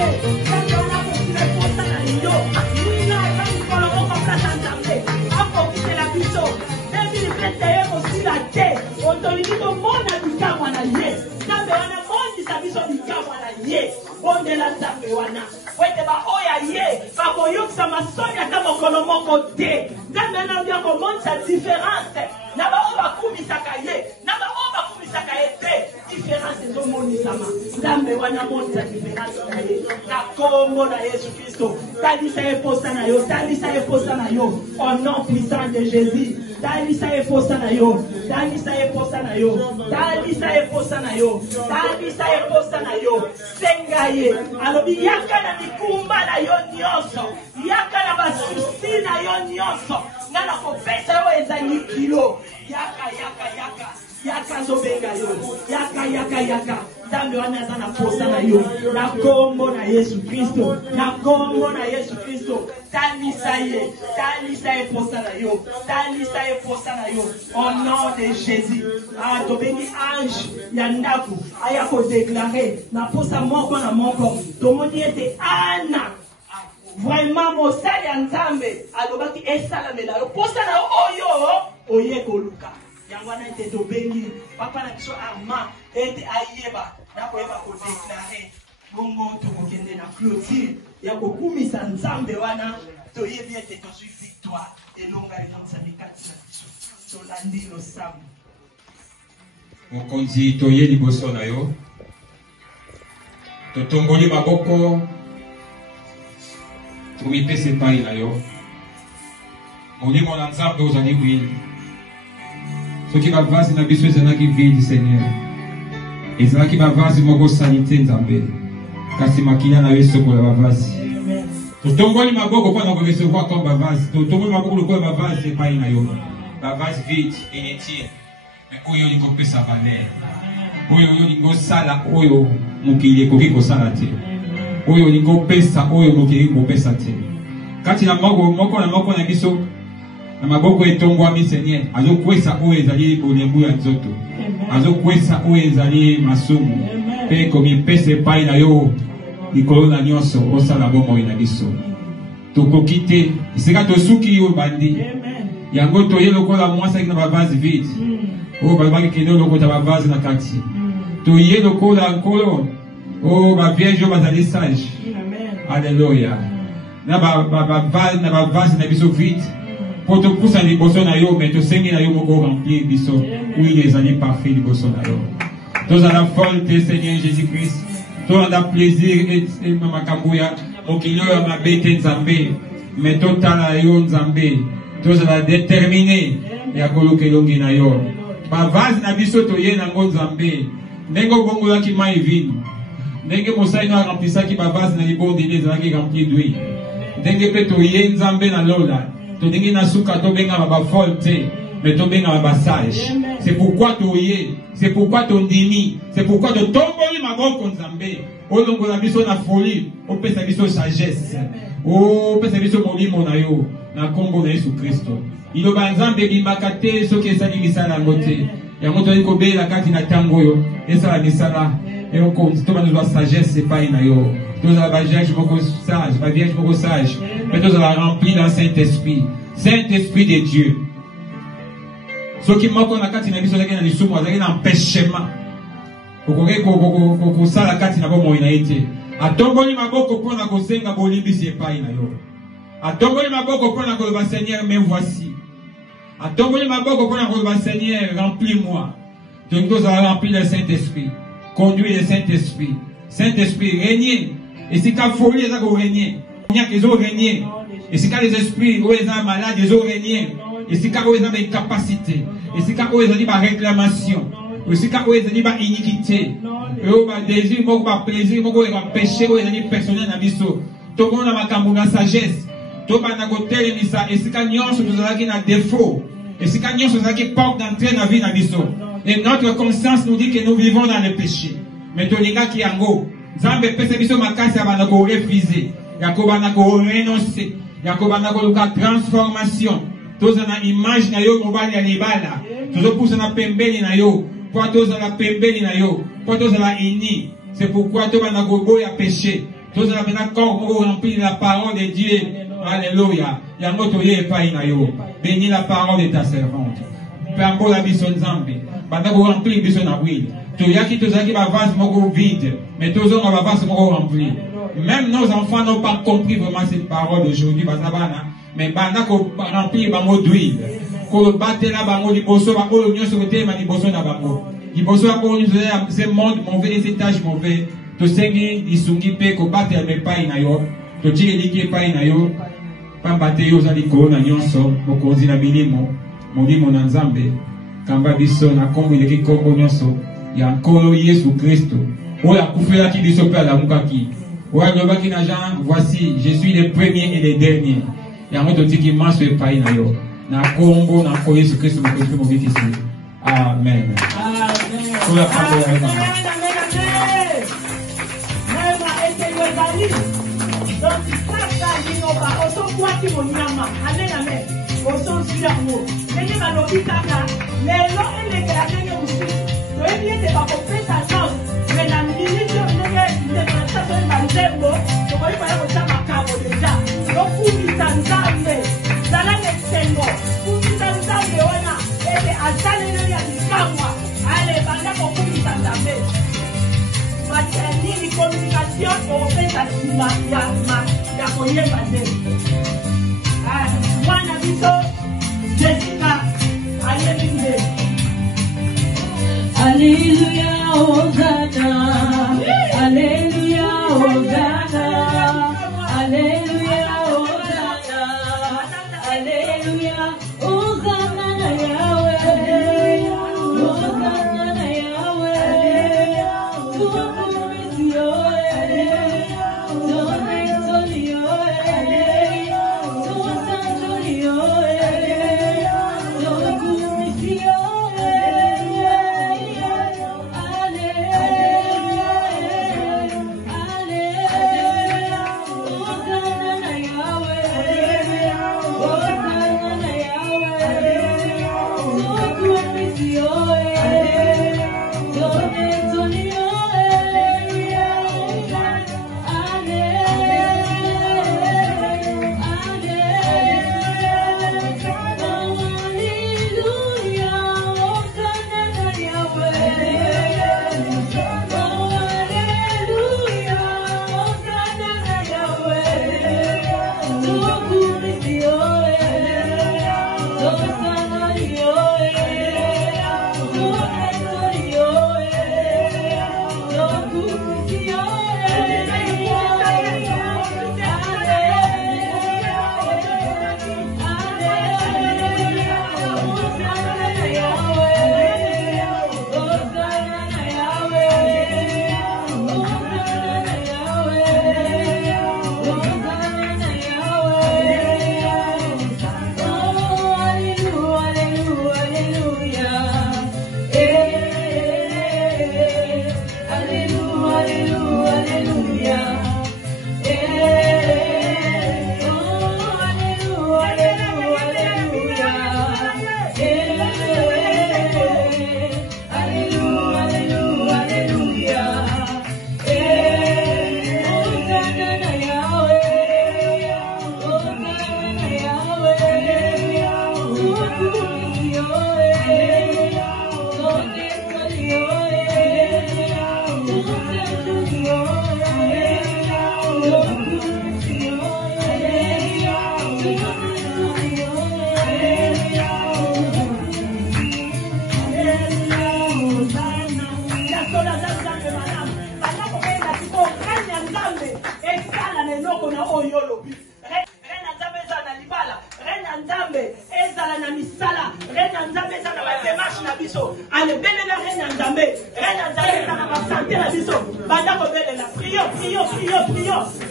ye. Nzambe wana akokile posa na yo. Mwina eza mikolo moko kaka Nzambe. Akokitela biso. 2021 kosila te. Otolingi komona bikamwa na ye. Nzambe wana mondisa biso bikamwa na ye. Bondela Nzambe wana. Wete ba oya ye. Bakoyokisa masoni ata mokolo moko te. Nzambe wana obi akomonisa différence. Na ba oyo bakumisaka ye. Na ba oyo bakumisaka ye te. Différence ezomonisama. Nzambe wana monisa différence na ye. Na kombo na Yesu Kristo. Talisa ye posa na yo. Talisa ye posa na yo. Au nom puissant de Jésus. Talisa ye posa na yo. Talisa ye posa na yo. Talisa ye posa na yo. Talisa ye posa na yo. Senga ye. Alobi yaka na mikumba na yo nyonso. Yaka na basusi na yo nyonso. Ngana kopesa yo ezali kilo. Yaka. Yaka zobenga yo. Yaka. Nzambe wana aza na posa na yo. Na kombo na Yesu Kristo. Na kombo na Yesu Kristo. Talisa ye posa na yo. Talisa ye posa na yo. Au nom de Jésus. Ah, tobengi ange ya ndaku. Aya ko déclarer. Na posa moko na moko. Tomoni ete ana. Vraiment mosali ya Nzambe. Alobaki esalamela yo. Posa na oyo. Oye koluka. Yangwana ete tobengi. Papa na biso Armand. Ete ayeba. Na koyeba ko déclarer. Bongo tokokende na clôture. Ya kokumisa Nzambe wana. Toyebi ete tozwi victoire. Elonga Nzambe kati na biso. Tolandi losambo. Mokonzi toye liboso na yo. Totongoli maboko. Tumipese epai na yo. Molimo na Nzambe ozali bwili. Soki bavasi na biso ezalaki vide, Seigneur. Ezalaki bavasi moko salite Nzambe. Kasi makina na yo esokola bavasi. Totongoli maboko mpona korecevoir comme bavasi. Totongoli maboko lokola bavasi epai na yo. Bavasi vide, inutile. Mais oyo lingo pesa valeur. Oyo lingo sala oyo mokili ekoki kosala te. Oyo lingo pesa oyo mokili kopesa te. Kati na moko na biso na maboko etongwami Seigneur, azokwesa oyo ezali bolembu ya nzoto. Azokwesa oyo ezali masumu. Pe komi pese epai na yo likolo na nyonso osala bomoi na biso. Tokoki te, esika tosuki yo bandi. Yango toye lokola mwasaki na bavase vide. Oh, babaki kendo lokota bavase na kati. Toye lokola nkolo. Oh, ba vierge bazali sage. Alléluia. Na bavase na biso vide. Pour te pousser liboso na yo, mais to sengi na yo moko remplir biso. Oui, les années parfaits liboso na yo. Tous à la folle, Seigneur Jésus-Christ. Tous à la plaisir et makambuya. Okilo ya mabete Nzambe. Mais total na yo Nzambe. Tous à la déterminer. Ya koloke longi na yo. Bavase na biso toye na ngo Nzambe. Nengo bongola ki mai vino. Ndenge mosai na remplissa ki bavase na libondi les années rempli d'huile. Ndenge pe toye Nzambe na lola. Todengi na suka tobenga baba folte, mais tobenga baba sage. C'est pourquoi toye, c'est pourquoi tondimi, c'est pourquoi to tomboli maboko Nzambe. Olongo na biso na folie, o pesa biso sagesse. O pesa biso molimo na yo, na kombo na Yesu Kristo. Iloba Nzambe bimaka te soki ezali misala ngote. Yango toyi kobela kati na tango yo, esala misala. Et on compte, tout le monde doit sagesse, c'est pas une yo. Tous à la vierge beaucoup sage, la vierge beaucoup sage. Mais tous à la rempli dans Saint-Esprit. Saint-Esprit de Dieu. Ce qui manque on a quand il a mis sur la gaine, il y a un empêchement. Pour ça la carte n'a pas moyen été. A tomboli maboko pour la kosenga bolibi c'est pas une yo. A tomboli maboko pour la kolba Seigneur, mais voici. A tomboli maboko pour la kolba Seigneur, remplis-moi. Donc tous à la rempli le Saint-Esprit. Conduire le Saint-Esprit. Saint-Esprit, régner. Et si quand folie, ils ont régné. Ils ont régné. Et si quand les esprits, où ils ont malades, ils ont régné. Et si quand ils ont des capacités. Et si quand ils ont dit réclamation. Et si quand ils ont dit iniquité. Et où désir, plaisir, péché, où ils ont dit personnel dans l'issue. Tout le monde a ma sagesse. Tout le monde a côté misa. Et si quand nous avons un défaut. Et si quand nous avons une porte d'entrée dans la vie dans l'issue. Et notre conscience nous dit que nous vivons dans le péché. Mais tolinga ki yango, Nzambe pese biso makasi abana ko refuser, yakoba na ko renoncer, yakoba na ko luka transformation. Toza na image na yo mobali ya libala, tozo pousa na pembeni na yo, pour toza la pembeni na yo, pour toza la ini. C'est pourquoi toba na ko boya péché, Tous les corps pour remplir la parole de Dieu. Alléluia. Yango toye epai na yo. Bénis la parole de ta servante. Pambola biso nzambe. Banda ko remplir biso na huile. Toyaki tozaki ba vase moko vide, mais tous on va vase moko rempli. Même nos enfants n'ont pas compris vraiment cette parole d'aujourd'hui, mais banda ko remplir bango d'huile. Ko batela bango liboso bango nyonso côté ma liboso na bango. Liboso bango nyonso ce monde mauvais, ces tâches mauvais. To sengi isungi pe ko batela me pai na yo. To tiki liki pai na yo. Pambate yo zali ko na nyonso bokonzi na milimo. Molimo na nzambe. Kamba biso na kombo ileki kombo nyonso. Ya nkolo Yesu Kristo. Oya kufela ki biso pe ala mukaki. Oya lobaki na Jean, voici, je suis le premier et le dernier. Ya moto tiki maso epai na yo. Na kombo na ko Yesu Kristo mokozi mobiki si. Amen. Amen. Oya kambo ya ema. Donc, ça, il n'y a pas. On s'en voit qui mon yama. Amen, amen. On s'en suit l'amour. Mais il va nous dire ça. Les lois et les gars, les aussi. Donc, il n'y a pas compris sa chance. Mais la minute, il y a une ça dans le zembo. Donc, il va y avoir ma cabo déjà. Donc, pour lui, ça nous a amené. Ça l'a laissé moi. Pour lui, ça nous a amené. On a été à ça, il y a des camois. Allez, pendant qu'on pour lui, ça nous a amené. Ni communication pour faire ça ya koye bande mwana biso Jessica ayebinde Alléluia Hosanna Alléluia Hosanna Alléluia Hosanna Alléluia Hosanna Yahweh Hosanna Yahweh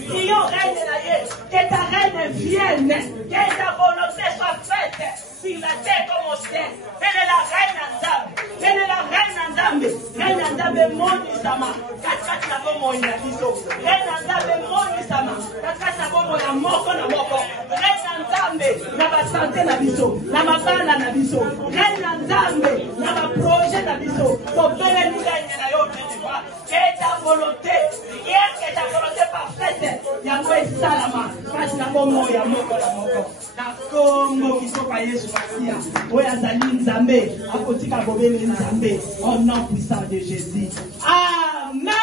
Prions, reine de la Yé, que ta reine vienne, que ta volonté soit faite sur la terre comme au ciel. Elle est la reine Nzambe. Elle est la reine Nzambe. Reine Nzambe moni sama. Katkati na bomo ina biso. Reine Nzambe moni sama. Katkati na bomo na moko na moko. Reine Nzambe na ba santé na biso. Na mabala na biso. Reine Nzambe na ba projet na biso. Topele ni reine na yo. Que ta volonté, rien que ta volonté parfaite yango esalama kasi na bomoi ya moko na moko na kombo kisoka Yesu Masia oyo azali Nzambe akotika bobele Nzambe au nom puissant de Jésus. Amen.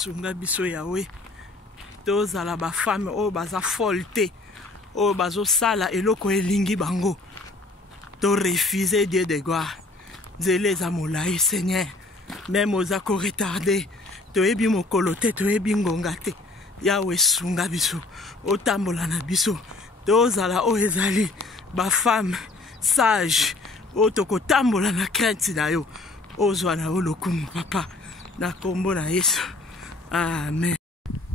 Sunga biso yawe tozala ba femme oyo baza folle te oyo bazosala eloko elingi bango to refuser Dieu de gloire nzela eza molai Seigneur même oza ko retarder toyebi mokolo te toyebi ngonga te yawe sunga biso otambola na biso tozala oyo ezali ba femme sage oyo tokotambola na crainte na yo ozwa na yo lokumu papa na kombo na Yesu. Amen.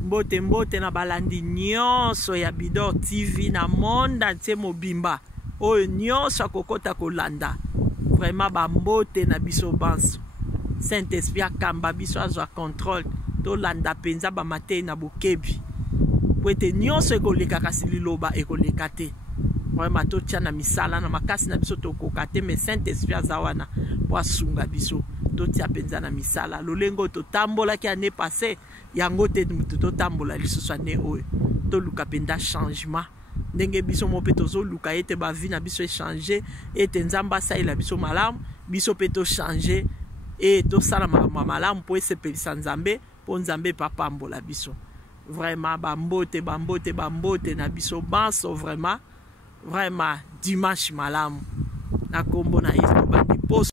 Mbote mbote na balandi nyonso ya Bidor TV na monde entier mobimba oyo nyonso akokota kolanda vraiment ba mbote na biso banso Saint-Esprit akamba biso azwa contrôle to landa penza ba matei na bokebi poete nyonso ekoleka kasi liloba ekoleka te vraiment totia na misala na makasi na biso tokoka te mais Saint-Esprit azawana po asunga biso totia penza na misala lolengo totambola ki année passée yango te totambola lisusu année oyo toluka penda changement ndenge biso mo pe tozoluka ete ba vie na biso échanger ete nzamba saila biso malamu biso pe to changer et to sala malamu po esepelisa nzambe po nzambe papambola biso vraiment bambote na biso banso vraiment dimanche malamu na kombo na Yesu bandi post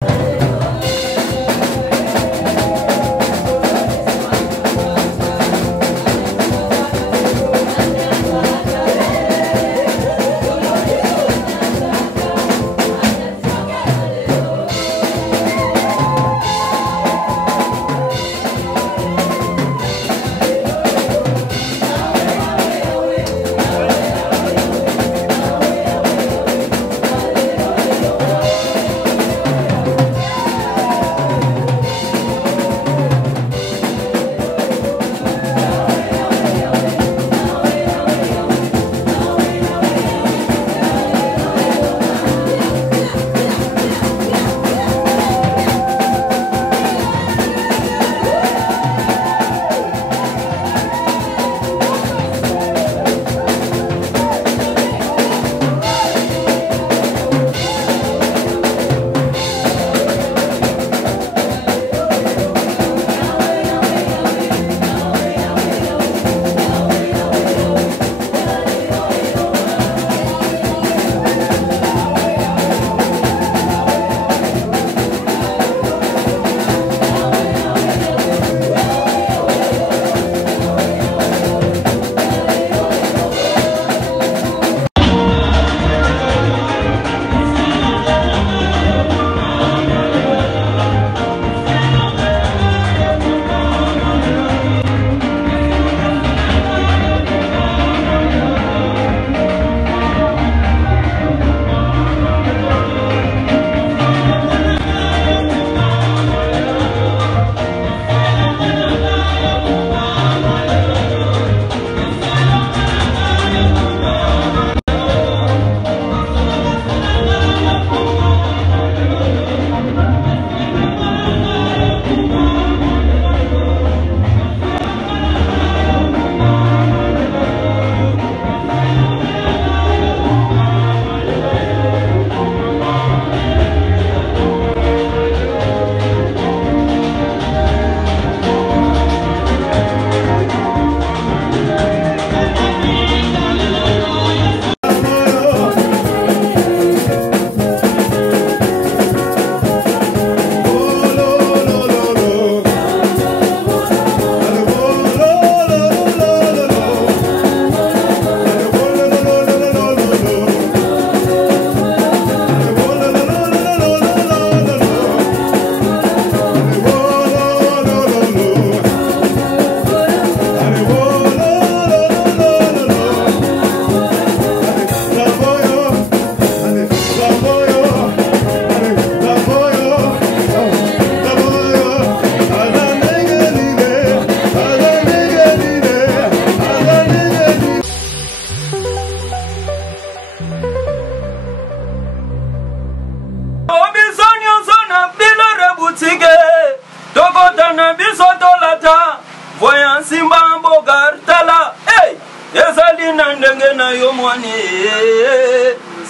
moni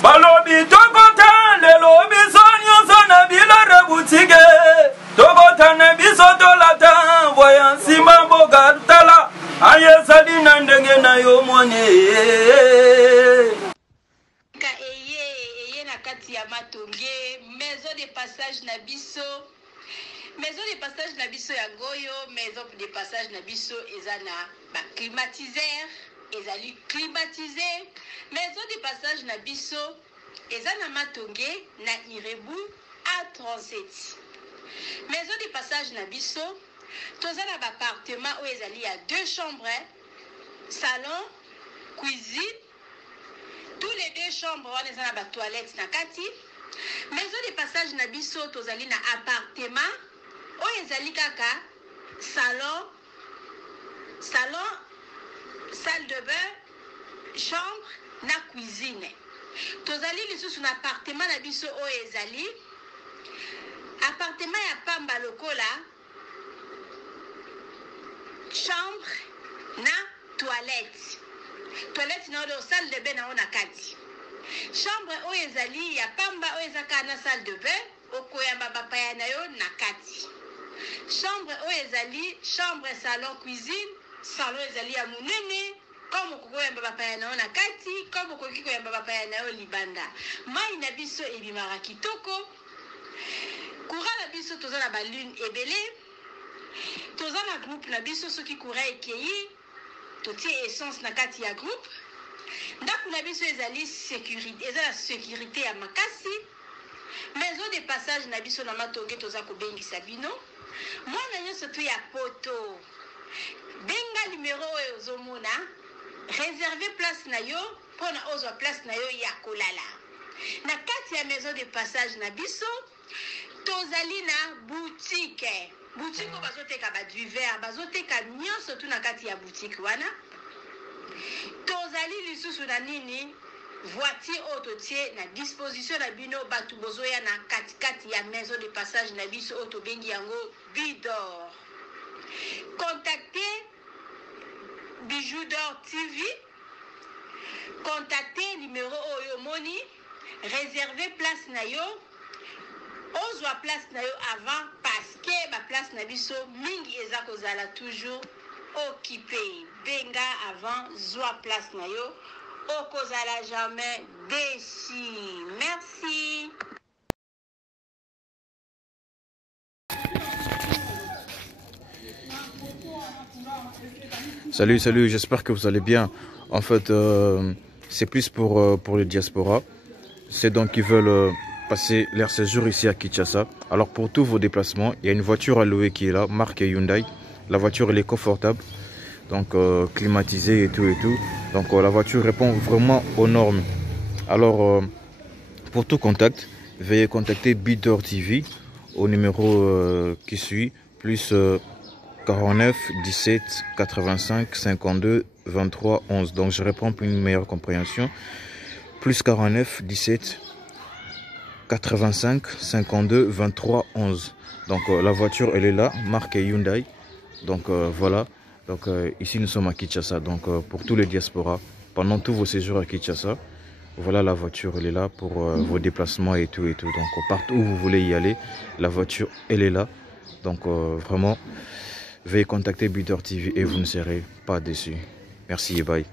balobi tokota lelo biso nyonso na bilare butike tokota na biso tolata voya nsima mboka tala ayesali na ndenge na yo moni eye na kati ya matonge maison de passage na biso ya ngoyo maison de passage na biso eza na ba climatiseur ezali climatisé maison de passage na biso eza na matonge na Irebu A37 maison de passage na biso toza na ba appartement oyo ezali ya 2 chambres salon cuisine tous les 2 chambres wana eza na ba toilettes na kati maison de passage na biso tozali na appartement oyo ezali kaka salon salle de bain chambre na cuisine tozali lisusu na appartement na biso oyo ezali appartement ya pamba lokola chambre na toilette na oyo salle de bain na o na kati chambre oyo ezali ya pamba oyo ezaka na salle de bain okoyamba bapaya na yo na kati chambre oyo ezali chambre salon cuisine salon ezali ya monene comme okoyamba bapaya na yo na kati comme okoki koyamba bapaya na yo libanda mai na biso ebimaka kitoko courant na biso toza na balune ebele toza na groupe na biso soki courant ekei totie essence na kati ya groupe ndako na biso ezali sécurité eza na sécurité ya makasi maison de passage na biso na matonge toza kobengisa bino mwana nyonso to ya poto benga numéro oyo ozomona réserve place na yo mpona ozwa place na yo ya kolala na kati ya maison de passage na biso tozali na boutique oyo bazoteka baduver bazoteka nyonso tu na kati ya boutique wana tozali lisusu na nini voiture oyo totie na disposition na bino bato bozoya na katikati ya maison de passage na biso oyo tobengi yango Bidor. Contactez Bijou d'Or TV, contactez numéro oyo moni, réservez place na yo, ozwa place na yo avant parce que ba place na biso mingi eza kozala toujours occupé. Benga avant zwa place na yo, okozala jamais déçu. Merci. Salut, j'espère que vous allez bien. En fait, c'est plus pour le diaspora. C'est donc qui veulent passer leur séjour ici à Kinshasa. Alors pour tous vos déplacements, il y a une voiture à louer qui est là, marque Hyundai. La voiture elle est confortable, donc climatisée et tout. Donc la voiture répond vraiment aux normes. Alors pour tout contact, veuillez contacter Bidor TV au numéro qui suit, plus 49 17 85 52 23 11. Donc je réponds pour une meilleure compréhension. Plus 49 17 85 52 23 11. Donc la voiture elle est là, marque Hyundai. Donc voilà. Donc ici nous sommes à Kinshasa. Donc pour tous les diasporas, pendant tous vos séjours à Kinshasa, voilà la voiture elle est là pour vos déplacements et tout. Donc partout où vous voulez y aller, la voiture elle est là. Donc vraiment, veuillez contacter Bidor TV et vous ne serez pas déçus. Merci et bye.